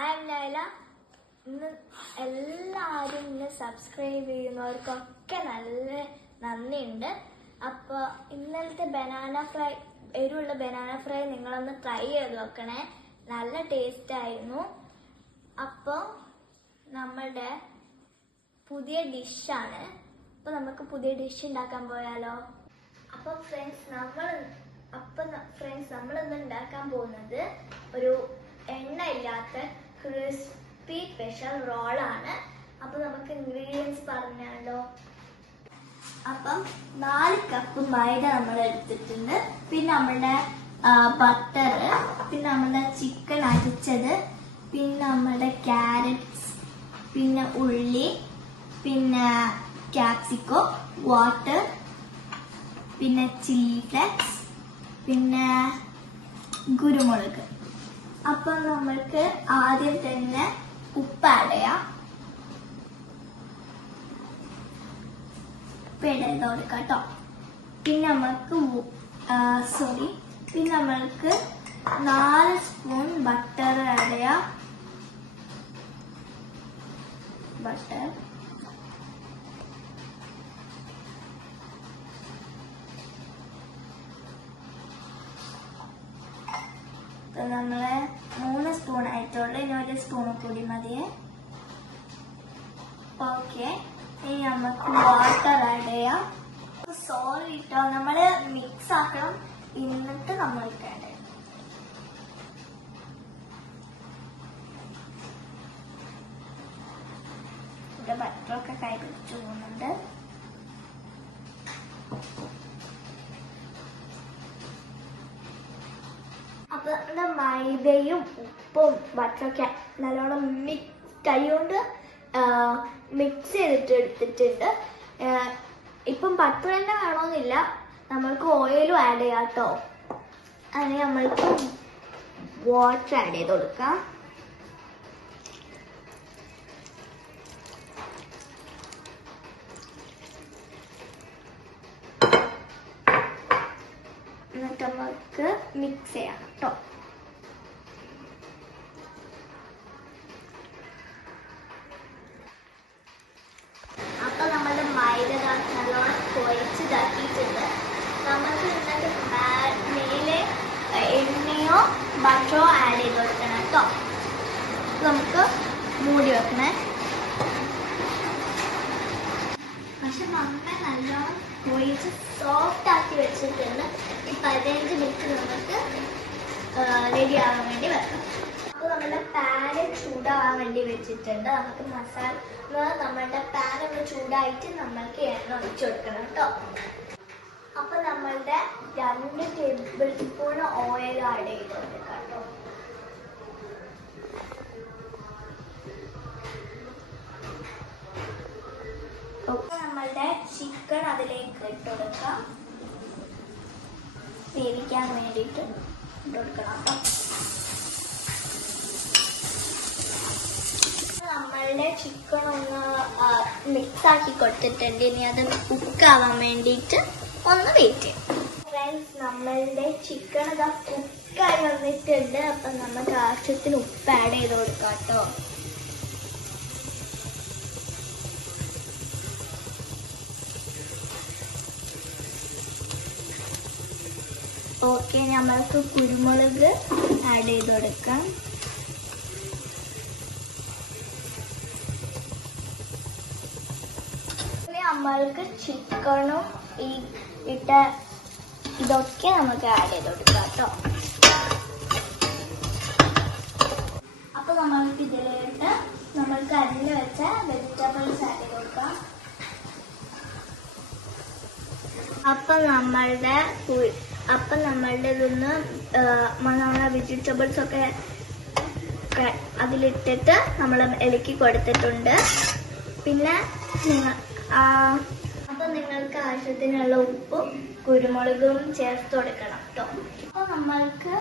I M Laila? ഇന്ന് എല്ലാവരും ഇന്ന് സബ്സ്ക്രൈബ് ചെയ്യുന്നവർക്കൊക്കെ നല്ല നന്ദിയുണ്ട്. അപ്പോൾ ഇന്നലത്തെ ബനാന ഫ്രൈ എരിവുള്ള ബനാന ഫ്രൈ നിങ്ങളൊന്ന് ട്രൈ ചെയ്ത് നോക്കണേ. നല്ല ടേസ്റ്റ് ആയിരുന്നു. അപ്പോൾ നമ്മളുടെ പുതിയ ഡിഷാണ് അപ്പോൾ നമുക്ക് പുതിയ ഡിഷ് ഉണ്ടാക്കാൻ പോയാലോ? അപ്പോൾ ഫ്രണ്ട്സ് നമ്മൾ അപ്പം ഫ്രണ്ട്സ് നമ്മൾ ഇന്ന് ഉണ്ടാക്കാൻ പോകുന്നത് ഒരു എണ്ണ ഇല്ലാത്ത ക്രിസ്പി സ്പെഷ്യൽ റോളാണ് അപ്പോൾ നമുക്ക് ഇൻഗ്രീഡിയൻസ് പറഞ്ഞാലോ. അപ്പം നാല് കപ്പ് മൈദ നമ്മൾ എടുത്തിട്ടുണ്ട്. പിന്നെ നമ്മളുടെ ബട്ടർ പിന്നെ നമ്മളുടെ ചിക്കൻ അരിച്ചത് പിന്നെ നമ്മളുടെ ക്യാരറ്റ്സ് പിന്നെ ഉള്ളി പിന്നെ ക്യാപ്സിക്കോ വാട്ടർ പിന്നെ ചില്ലി ഫ്ലെക്സ് പിന്നെ കുരുമുളക്. അപ്പം നമ്മൾക്ക് ആദ്യം തന്നെ ഉപ്പ് ആഡ് ചെയ്യാം. ചെയ്ത് കൊടുക്കാം കേട്ടോ പിന്നെ നമ്മൾക്ക് സോറി പിന്നെ നമ്മൾക്ക് നാല് സ്പൂൺ ബട്ടർ ആഡ് ചെയ്യാം. ബട്ടർ നമ്മൾ മൂന്ന് സ്പൂൺ ആയിട്ടുള്ളൂ ഇനി ഒരു സ്പൂൺ കൂടി മതിയേ ഓക്കെ ഇനി നമുക്ക് വാട്ടർ ആഡ് ചെയ്യാം. സോറി ഇട്ടോ? നമ്മൾ മിക്സ് ആക്കണം. എന്നിട്ട് നമ്മൾ ഇട്ടേണ്ടത് ഇവിടെ ബട്ടറൊക്കെ കൈ പിടിച്ചു പോകുന്നുണ്ട് അപ്പൊ നമ്മുടെ മൈദയും ഉപ്പും ബട്ടറൊക്കെ നല്ലോണം മിക്സ് കൈകൊണ്ട് മിക്സ് ചെയ്തിട്ട് എടുത്തിട്ടുണ്ട്. ഇപ്പം ബട്ടർ തന്നെ വേണമെന്നില്ല നമ്മൾക്ക് ഓയിലും ആഡ് ചെയ്യാം കേട്ടോ അതിന് നമ്മൾക്ക് വാട്ടർ ആഡ് ചെയ്ത് കൊടുക്കാം. എന്നിട്ട് നമുക്ക് മിക്സ് ചെയ്യണം കേട്ടോ അപ്പൊ നമ്മുടെ മൈദ ദാ നല്ലോണം കുഴച്ച് ഇതാക്കിയിട്ടുണ്ട് നമുക്ക് മാ- മേലെ എണ്ണയോ ബട്ടറോ ആഡ് ചെയ്ത് കൊടുക്കണം കേട്ടോ നമുക്ക് മൂടി വെക്കണേ. പക്ഷെ മമ്മ നല്ലോണം കുഴിച്ച് സോഫ്റ്റ് ആക്കി വെച്ചിട്ടുണ്ട്. ഈ പതിനഞ്ച് മിനിറ്റ് നമുക്ക് റെഡി ആവാൻ വേണ്ടി വെക്കാം. അപ്പോൾ നമ്മുടെ പാന് ചൂടാവാൻ വേണ്ടി വെച്ചിട്ടുണ്ട്. നമുക്ക് മസാല നമ്മളുടെ ഒന്ന് ചൂടായിട്ട് നമ്മൾ എണ്ണ ഒഴിച്ചു കൊടുക്കണം കേട്ടോ അപ്പൊ നമ്മളുടെ രണ്ട് ടേബിൾ സ്പൂൺ ഓയിൽ ആഡ് ചെയ്ത് കൊടുക്കാം കേട്ടോ അപ്പൊ നമ്മളുടെ ചിക്കൻ അതിലേക്ക് ഇട്ട് കൊടുക്കാം. വേവിക്കാൻ വേണ്ടിയിട്ട് ഇട്ട് കൊടുക്കണം കേട്ടോ നമ്മളുടെ ചിക്കൻ ഒന്ന് മിക്സ് ആക്കി കൊടുത്തിട്ടുണ്ട്. ഇനി അത് കുക്കാവാൻ വേണ്ടിയിട്ട് ഒന്ന് വെയിറ്റ് ചെയ്യും. ഫ്രണ്ട്സ് നമ്മളുടെ ചിക്കൻ അത് കുക്കായി വന്നിട്ടുണ്ട്. അപ്പം നമുക്ക് ആവശ്യത്തിന് ഉപ്പ് ആഡ് ചെയ്ത് കൊടുക്കാം കേട്ടോ. ഓക്കെ നമ്മൾക്ക് കുരുമുളക് ആഡ് ചെയ്ത് കൊടുക്കാം ഇനി നമ്മൾക്ക് ചിക്കണും ഈ ഇട്ട ഇതൊക്കെ നമുക്ക് ആഡ് ചെയ്ത് കൊടുക്കാം കേട്ടോ. അപ്പൊ നമ്മൾക്ക് ഇതിലിട്ട് നമ്മൾക്ക് അരിഞ്ഞ് വെച്ച വെജിറ്റബിൾസ് ആഡ് ചെയ്ത് കൊടുക്കാം അപ്പൊ നമ്മളുടെ അപ്പൊ നമ്മളുടെ ഇതൊന്ന് നമ്മളെ വെജിറ്റബിൾസ് ഒക്കെ അതിലിട്ടിട്ട് നമ്മൾ ഇളക്കി കൊടുത്തിട്ടുണ്ട്. പിന്നെ നിങ്ങ ആ, അപ്പൊ നിങ്ങൾക്ക് ആവശ്യത്തിനുള്ള ഉപ്പും കുരുമുളകും ചേർത്ത് കൊടുക്കണം കേട്ടോ അപ്പൊ നമ്മൾക്ക്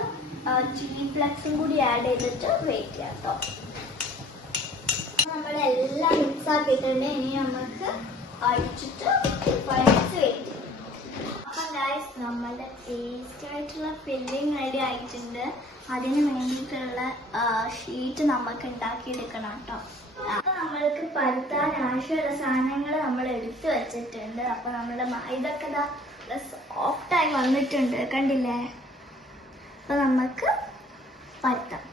ചില്ലി ഫ്ലക്സും കൂടി ആഡ് ചെയ്തിട്ട് വെയിറ്റ് ചെയ്യാം കേട്ടോ നമ്മളെല്ലാം മിക്സ് ആക്കിയിട്ടുണ്ട്. ഇനി നമുക്ക് അഴിച്ചിട്ട് ഫൈവ് വെയിറ്റ് അപ്പം ഗായ്സ് നമ്മളുടെ ടേസ്റ്റ് ആയിട്ടുള്ള ഫില്ലിങ് റെഡി ആയിട്ടുണ്ട്. അതിന് വേണ്ടിയിട്ടുള്ള ഷീറ്റ് നമുക്ക് ഉണ്ടാക്കിയെടുക്കണം കേട്ടോ നമ്മൾക്ക് പരുത്താൻ ആവശ്യമുള്ള സാധനങ്ങൾ നമ്മൾ എടുത്തു വെച്ചിട്ടുണ്ട്. അപ്പൊ നമ്മുടെ ഇതൊക്കെ സോഫ്റ്റ് ആയി വന്നിട്ടുണ്ട്. കണ്ടില്ലേ? അപ്പൊ നമുക്ക് പരുത്താം.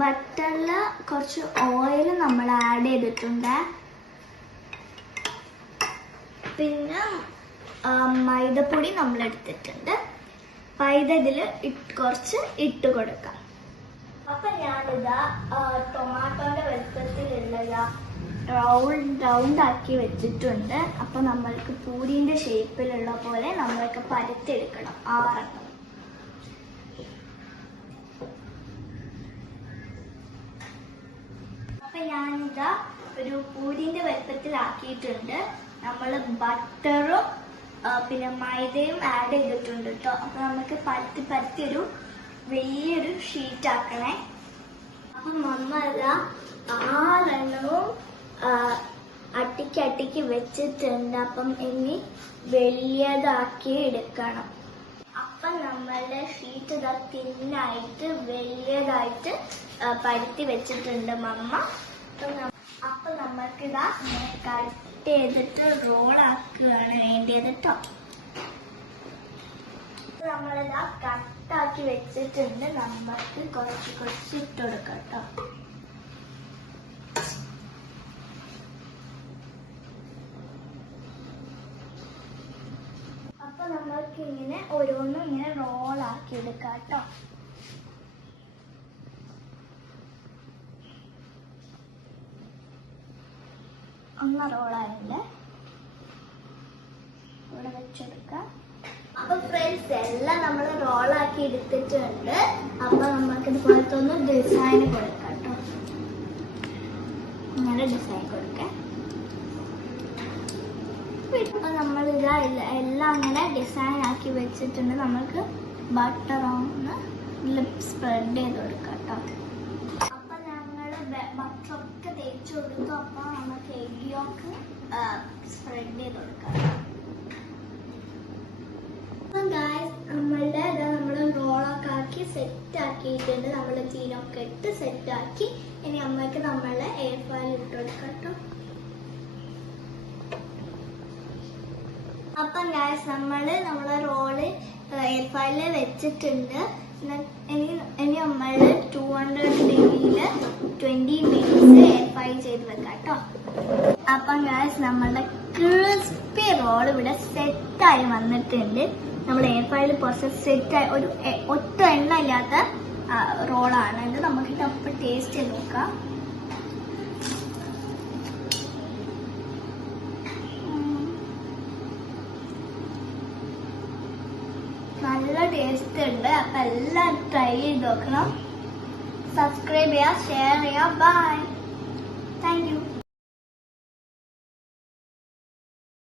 ബട്ടറിൽ കുറച്ച് ഓയിൽ നമ്മൾ ആഡ് ചെയ്തിട്ടുണ്ട്. പിന്നെ മൈദപ്പൊടി നമ്മൾ എടുത്തിട്ടുണ്ട്. മൈദ ഇതിൽ കുറച്ച് ഇട്ട് കൊടുക്കാം. അപ്പൊ ഞാനിതാ ടൊമാറ്റോന്റെ വലുപ്പത്തിലുള്ള റൗണ്ട് റൗണ്ട് ആക്കി വെച്ചിട്ടുണ്ട്. അപ്പൊ നമ്മൾക്ക് പൂരിന്റെ ഷേപ്പിലുള്ള പോലെ നമ്മൾക്ക് പരത്തെടുക്കണം ആറെണ്ണം. അപ്പൊ ഞാനിതാ ഒരു പൂരിന്റെ വലുപ്പത്തിലാക്കിയിട്ടുണ്ട്. നമ്മൾ ബട്ടറും പിന്നെ മൈദയും ആഡ് ചെയ്തിട്ടുണ്ട് കേട്ടോ അപ്പൊ നമുക്ക് പരത്തി പരത്തി ഒരു വലിയൊരു ഷീറ്റ് ആക്കണേ. അപ്പൊ മമ്മല്ല ആറെണ്ണവും അട്ടിക്ക് അട്ടിക്ക് വെച്ചിട്ടുണ്ട്. അപ്പം ഇനി വലിയതാക്കി എടുക്കണം. അപ്പൊ നമ്മളുടെ ഷീറ്റ് ഇതാ തിന്നായിട്ട് വലിയതായിട്ട് പരുത്തി വെച്ചിട്ടുണ്ട് മമ്മ. അപ്പൊ നമ്മൾക്കിതാ കട്ട് ചെയ്തിട്ട് റോളാക്കുകയാണ് വേണ്ടിയത് കേട്ടോ നമ്മളിതാ കട്ടാക്കി വെച്ചിട്ടുണ്ട്. നമുക്ക് കുറച്ച് കുറച്ച് ഇട്ട് കൊടുക്കാം കേട്ടോ. അപ്പൊ നമ്മൾക്ക് ഇങ്ങനെ ഓരോന്നും ഇങ്ങനെ റോളാക്കി എടുക്കാം കേട്ടോ. ഒന്ന് റോളായല്ലേ ഇവിടെ വെച്ചെടുക്കാം. അപ്പൊ ഫ്രണ്ട്സ് എല്ലാം നമ്മൾ റോളാക്കി എടുത്തിട്ടുണ്ട്. അപ്പൊ നമുക്ക് ഇതുപോലത്തെ ഒന്ന് ഡിസൈൻ കൊടുക്കാം കേട്ടോ ഇങ്ങനെ ഡിസൈൻ കൊടുക്കാം. നമ്മൾ ഇതാ എല്ലാം അങ്ങനെ ഡിസൈൻ ആക്കി വെച്ചിട്ടുണ്ട്. നമുക്ക് ബട്ടർ ഒന്ന് ലിപ് സ്പ്രെഡ് ചെയ്ത് കൊടുക്കാം കേട്ടോ അപ്പൊ ഞങ്ങൾ ബട്ടർ ഒക്കെ തേച്ച് കൊടുത്തു. അപ്പൊ നമുക്ക് എഗ്ഗിയൊക്കെ സ്പ്രെഡ് ചെയ്ത് കൊടുക്കാം അപ്പം ഗായ്സ് നമ്മളുടെ ഇതാ നമ്മൾ റോളൊക്കെ ആക്കി സെറ്റ് ആക്കിയിട്ടുണ്ട് നമ്മൾ ചീനൊക്കെ ഇട്ട് സെറ്റ് ആക്കി ഇനി അമ്മയ്ക്ക് നമ്മളെ എയർ ഫയൽ ഇട്ട് കൊടുക്കാം കേട്ടോ. അപ്പം ഗായ്സ് നമ്മൾ നമ്മളെ റോൾ എയർ ഫയലിൽ വെച്ചിട്ടുണ്ട്. ഇനി ഇനി നമ്മൾ ടു ഹൺഡ്രഡ് ഡിഗ്രിയിൽ ട്വന്റി മിനിറ്റ്സ് എയർ ഫ്രൈ ചെയ്ത് വെക്കാം കേട്ടോ. അപ്പം ഗായ്സ് നമ്മളുടെ ക്രിസ്പി റോൾ ഇവിടെ സെറ്റായി വന്നിട്ടുണ്ട്. നമ്മൾ എയർ ഫ്രൈയിൽ കുറച്ച് സെറ്റായി ഒരു ഒറ്റ എണ്ണ ഇല്ലാത്ത റോളാണ് ഇത് നമുക്ക് ടപ്പ് ടേസ്റ്റ് നോക്കാം. നല്ല ടേസ്റ്റ് ഉണ്ട്. അപ്പൊ എല്ലാം ട്രൈ ചെയ്ത് നോക്കണം. സബ്സ്ക്രൈബ് ചെയ്യുക ഷെയർ ചെയ്യുക. Bye thank you